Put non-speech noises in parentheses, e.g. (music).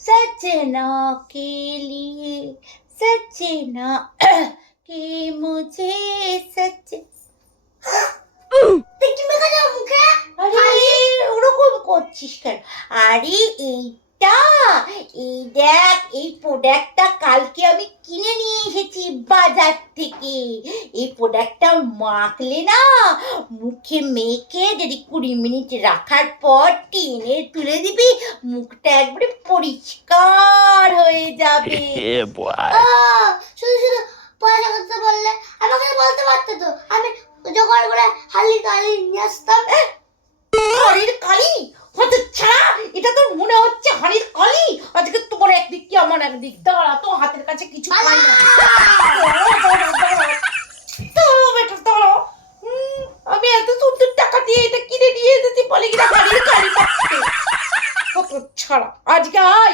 सजना के लिए सजना (clears throat) के मुझे सच দেখি মেখে যাও মুখে আরে ওরকম করছিস কেন আরে এইটা এই দেখ এই প্রোডাক্টটা কালকে আমি কিনে নিয়ে এসেছি বাজার থেকে এই প্রোডাক্টটা মাখলে না মুখে মেখে যদি কুড়ি মিনিট রাখার পর টেনে তুলে দিবি মুখটা একবারে পরিষ্কার হয়ে যাবে। (laughs) শুধু শুধু করতে বললে আমাকে বলতে পারতে তো। আমি জোগাড় করে হালি কালি নিয়ে আসতাম। হাড়ির কালি? হয়তো ছাড়া এটা তো মনে হচ্ছে হাড়ির কালি? আজকে তোমার একদিক কি আমার একদিক? দাঁড়া তো হাতের কাছে কিছু পাই না। এত সুন্দর টাকা দিয়ে এটা কিনে নিয়ে এসেছি বলে কিনা হাড়ির গাড়ি পাচ্ছে ছাড়া। আজকে তো বন্ধ